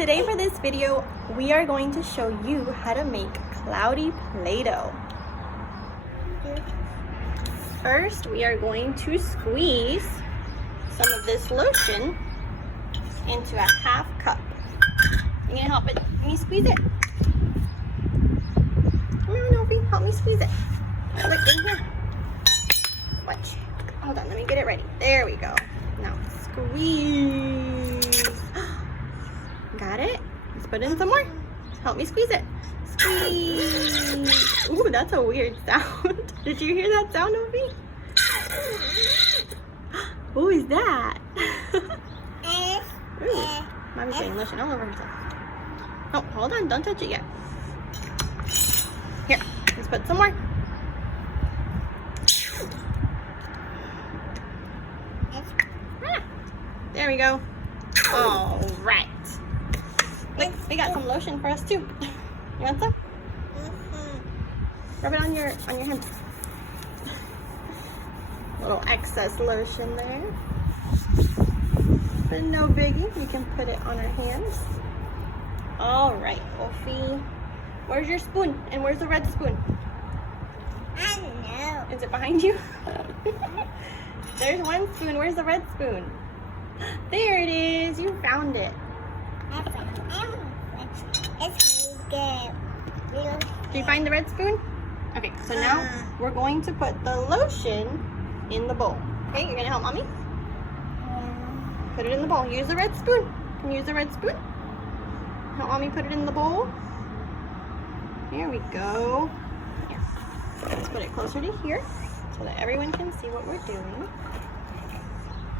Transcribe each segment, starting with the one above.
Today for this video, we are going to show you how to make cloudy Play-Doh. First, we are going to squeeze some of this lotion into a half cup. You gonna help me squeeze it? Come here, Novi, help me squeeze it. Look in here. Watch. Hold on, let me get it ready. There we go. Now squeeze. Got it? Let's put it in some more. Help me squeeze it. Squeeze. Ooh, that's a weird sound. Did you hear that sound, Novi? What was that? Ooh, Mommy's getting lotion all over herself. Oh, hold on, don't touch it yet. Here, let's put some more. There we go. All right. Look, we got some lotion for us too. You want some? Rub it on your hand. Little excess lotion there. But no biggie. You can put it on our hands. All right, Wolfie. Where's your spoon? And where's the red spoon? I don't know. Is it behind you? There's one spoon. Where's the red spoon? There it is. You found it. It's good. Did you find the red spoon? Okay, so now we're going to put the lotion in the bowl. Okay, you're gonna help Mommy? Put it in the bowl. Use the red spoon. Can you use the red spoon? Help Mommy put it in the bowl. Here we go. Here. Let's put it closer to here so that everyone can see what we're doing.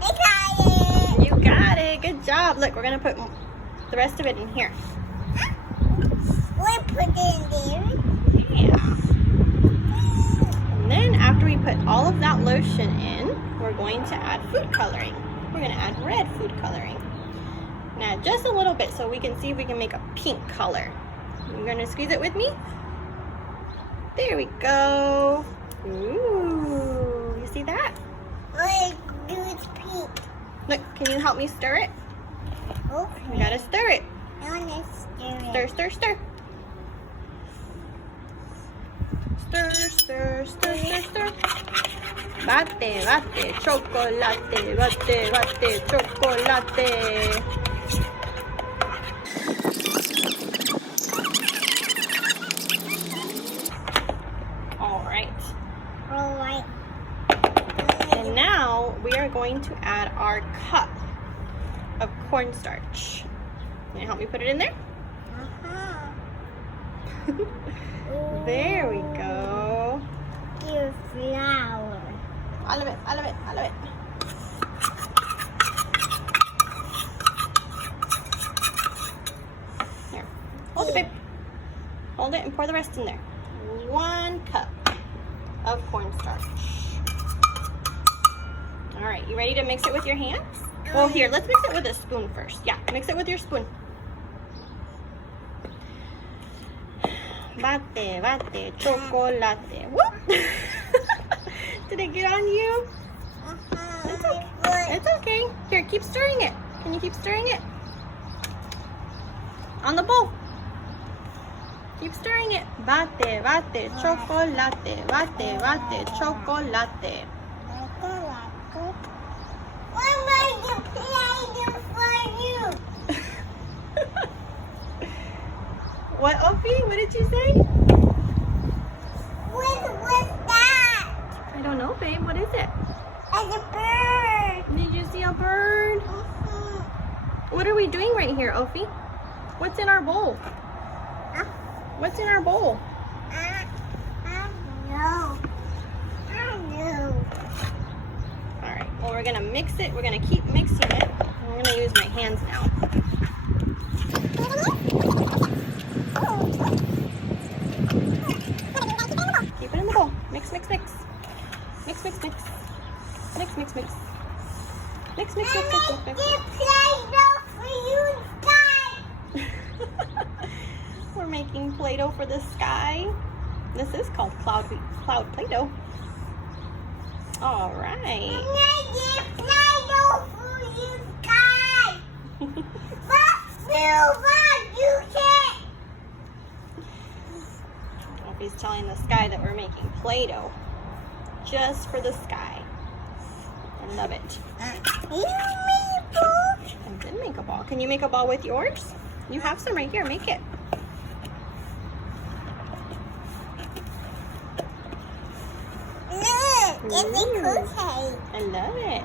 I got it. You got it. Good job. Look, we're gonna put the rest of it in here. We put it in there. Yeah. And then after we put all of that lotion in, we're going to add food coloring. We're going to add red food coloring. And add just a little bit so we can see if we can make a pink color. You're going to squeeze it with me? There we go. Ooh, you see that? It's pink. Look, can you help me stir it? Okay. We got to stir it. I want to stir it. Stir, stir, stir. Stir, stir, stir, stir, stir. Bate, bate, chocolate, bate, bate, chocolate. All right. All right. And now we are going to add our cup of cornstarch. Can you help me put it in there? There we go. Your flour. All of it, all of it, all of it. Here, hold it, babe. Hold it and pour the rest in there. 1 cup of cornstarch. All right, you ready to mix it with your hands? Well, here, let's mix it with a spoon first. Yeah, mix it with your spoon. Bate, bate, chocolate. Whoop! Did it get on you? It's okay. It's okay. Here, keep stirring it. Can you keep stirring it? On the bowl. Keep stirring it. Bate, bate, chocolate. Bate, bate, chocolate. What am I for you? What, Opie? What did you say? What was that? I don't know, babe. What is it? It's a bird. Did you see a bird? What are we doing right here, Opie? What's in our bowl? What's in our bowl? I know. I know. All right. Well, we're gonna mix it. We're gonna keep mixing it. I'm gonna use my hands now. Keep it in the bowl. Mix, mix, mix. Mix, mix, mix. Mix, mix, mix. Mix, mix, mix, mix, mix, mix. Play-Doh for you, sky. We're making Play-Doh for the sky. This is called cloud Play-Doh. All right. Play-Doh for you, sky. But Alfie's telling the sky that we're making Play-Doh just for the sky. I love it. You made a ball? I did make a ball. Can you make a ball with yours? You have some right here. Make it. Look, it's a cookie. I love it.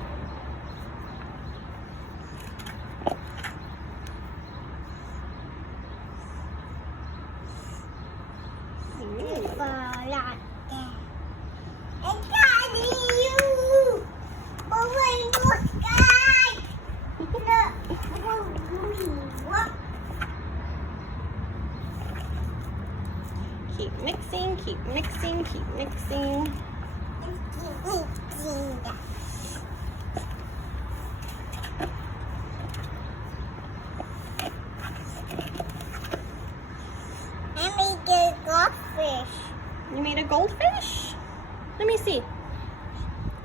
Ball like that. And Daddy, you over in the sky. Look. Keep mixing, keep mixing, keep mixing. I made a goldfish. You made a goldfish? Let me see.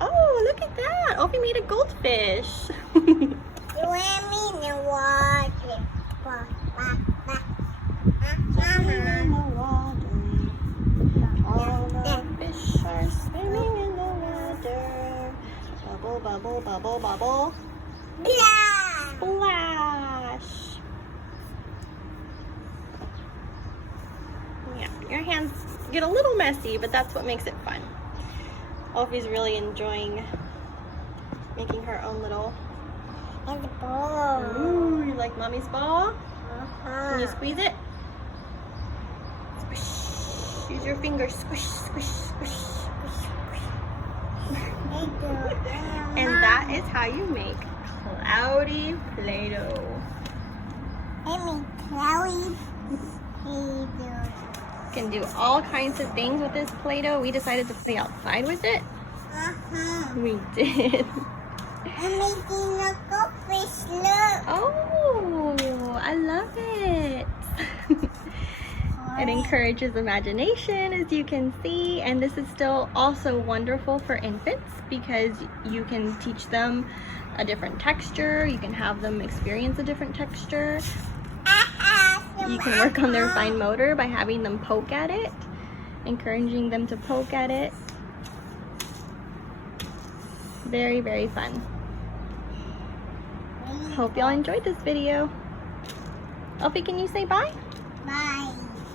Oh, look at that. Alfie made a goldfish. Swim in the water. All the fish are swimming in the water. Bubble, bubble, bubble, bubble. Yeah. Splash. Yeah, your hands get a little messy, but that's what makes it fun. Alfie's really enjoying making her own little... And the ball. Ooh, you like Mommy's ball? Can you squeeze it? Squish. Use your fingers. Squish, squish, squish, squish, squish. And that is how you make cloudy Play-Doh. I made cloudy Play-Doh. You can do all kinds of things with this Play-Doh. We decided to play outside with it. We did. I'm making a goldfish. Look. Oh, I love it. It encourages imagination, as you can see, and this is still also wonderful for infants because you can teach them a different texture. You can have them experience a different texture. You can work on their fine motor by having them poke at it, encouraging them to poke at it. Very, very fun. Hope y'all enjoyed this video. Alfie, can you say bye? Bye.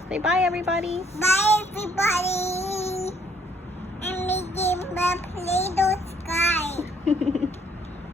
Say bye, everybody. Bye, everybody. I'm making the Play-Doh